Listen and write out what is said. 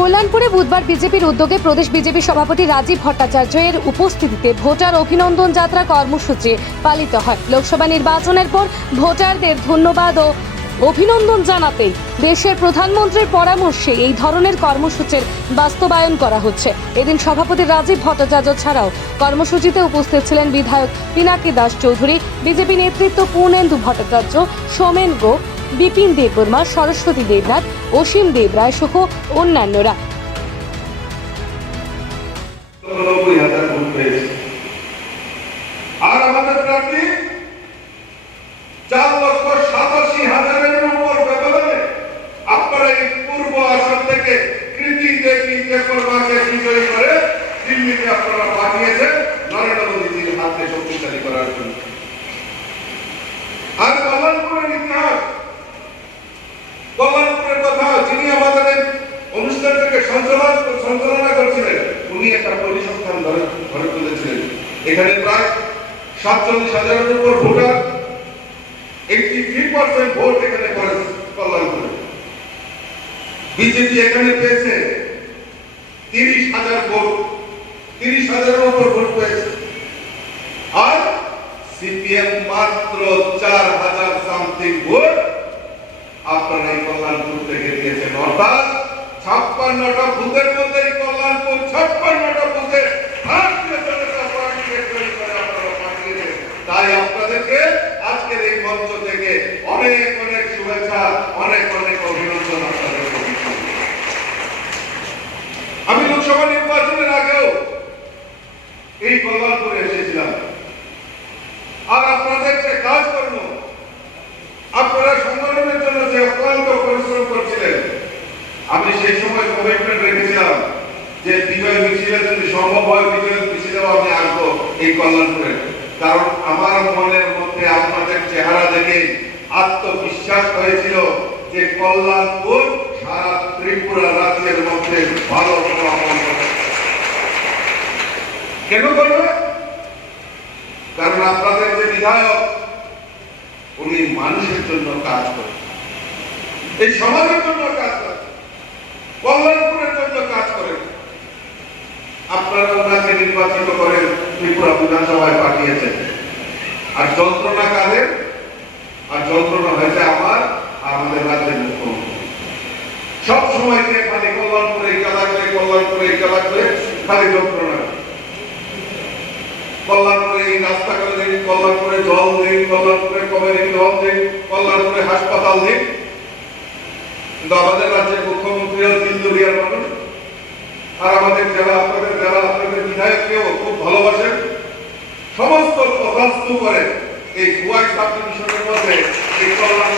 কল্যাণপুরে বুধবার বিজেপির উদ্যোগে প্রদেশ বিজেপি সভাপতি রাজীব ভট্টাচার্যের উপস্থিতিতে ভোটার অভিনন্দন যাত্রা কর্মসূচি পালিত হয়। লোকসভা নির্বাচনের পর ভোটারদের ধন্যবাদ ও অভিনন্দন জানাতেই দেশের প্রধানমন্ত্রীর পরামর্শে এই ধরনের কর্মসূচির বাস্তবায়ন করা হচ্ছে। এদিন সভাপতি রাজীব ভট্টাচার্য ছাড়াও কর্মসূচিতে উপস্থিত ছিলেন বিধায়ক পিনাকি দাস চৌধুরী, বিজেপি নেতৃত্ব পূর্ণেন্দু ভট্টাচার্য, সোমেন গো বিপিন দেববর্মা সরস্বতী দেবনাথ, অসীম দেবরায় সহ অন্যান্যরা। পূর্ব আসন থেকে কৃতি দেবী বিজয়ী করে দিল্লিতে আপনারা পাঠিয়েছেন নরেন্দ্র মোদীজির হাতে শক্তিশালী করার জন্য আর কল্যাণপুরের ইতিহাস কল্যাণপুরের কথা যিনি আমাদের এই অনুষ্ঠানটাকে সঞ্চালন করছিলেন। উনি একটা পরিসংখ্যান ধরে তুলেছিলেন। এখানে প্রায় সাতচল্লিশ হাজারের উপর voter eighty three percent vote এখানে বিজেপি এখানে পেয়েছে তিরিশ হাজার ভোট। তিরিশ হাজারের উপর ভোট পেয়েছে। আর সিপিএম মাত্র চার হাজার সামথিং ভোট। ছাপ্পান্নটা বুথের মধ্যে কল্যাণপুর, ছাপ্পান্নটা বুথে ভারতীয় জনতা পার্টিকে তৈরি করে আপনারা পাঠিয়েছেন তাই আপনাদেরকে আজকের এই মঞ্চ থেকে অনেক অনেক শুভেচ্ছা, অনেক অনেক অভিনন্দন আপনাদেরকে আমি লোকসভা নির্বাচনের আগেও এই কল্যাণপুরে এসেছিলাম। আর আপনাদের যে কাজ করব আপনারা সংগঠনের জন্য যে অক্লান্ত পরিশ্রম করছিলেন আমি সেই সময় কমিটমেন্ট রেখেছিলাম যে বিজয় মিছিলে যদি সম্ভব হয়, বিজয় মিছিলেও আমি আসব এই কল্যাণপুরে। কারণ আমার মনের মধ্যে, আপনাদের চেহারা দেখে আত্মবিশ্বাস হয়েছিল যে কল্যাণপুর সারা ত্রিপুরা রাজ্যের মধ্যে ভালো কেন করবে? কারণ আপনাদের যে বিধায়ক, উনি মানুষের জন্য কাজ করেন এই সমাজের জন্য কাজ করেন কল্যাণপুরের জন্য কাজ করেন আপনারা ওনাকে নির্বাচিত করেন, ত্রিপুরা বিধানসভায় পাঠিয়েছেন। আর যন্ত্রণা কাদের? আর যন্ত্রণা হয়েছে আমার আমাদের রাজ্যের মুখ্যমন্ত্রী। সব সময় যে খালি কল্যাণপুরে এই কাদা করে কল্যাণপুরে এই কাদা করে খালি যন্ত্রণা। কল্যাণপুরে এই রাস্তা করে দিন কল্যাণপুরে জল দিন কল্যাণপুরে কমিউনিটি হল দিন কল্যাণপুরে হাসপাতাল দিন কিন্তু আমাদের রাজ্যের মুখ্যমন্ত্রীও দিন দুরিয়ার মানুষ আর আমাদের জেলা আপনাদের জেলা আপনাদের বিধায়ককেও খুব ভালোবাসেন। সমস্ত তথাস্তু করে এই গুয়াই সাব ডিভিশনের মধ্যে এই কল্যাণপুরকে